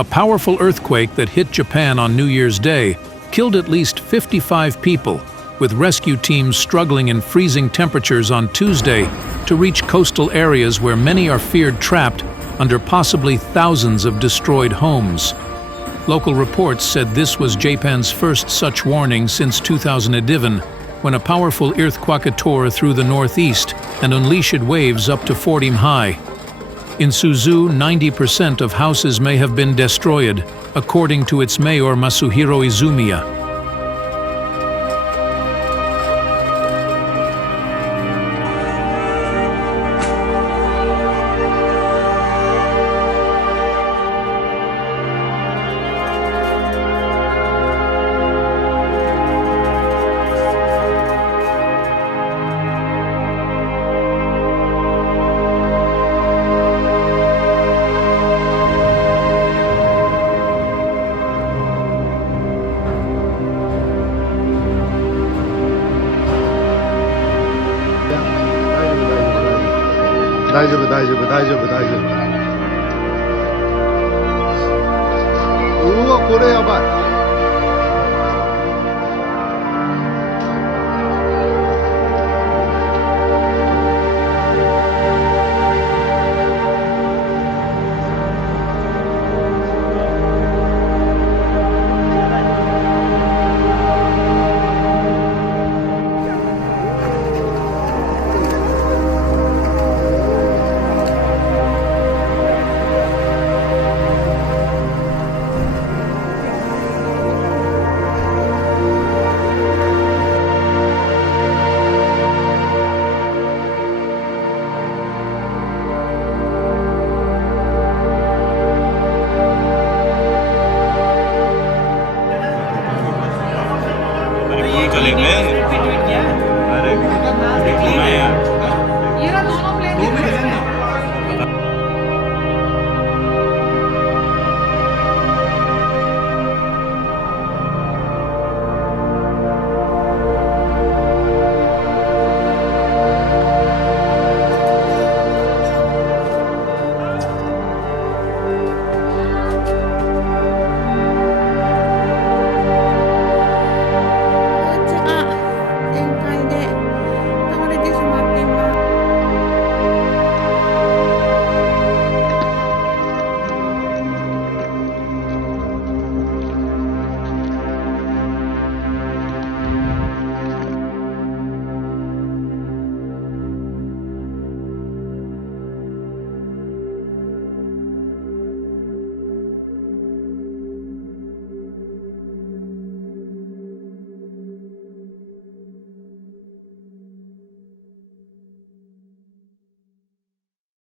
A powerful earthquake that hit Japan on New Year's Day killed at least 55 people, with rescue teams struggling in freezing temperatures on Tuesday to reach coastal areas where many are feared trapped under possibly thousands of destroyed homes. Local reports said this was Japan's first such warning since 2011, when a powerful earthquake tore through the northeast and unleashed waves up to 40 high. In Suzu, 90% of houses may have been destroyed, according to its mayor Masuhiro Izumiya. Uwa, これやばい。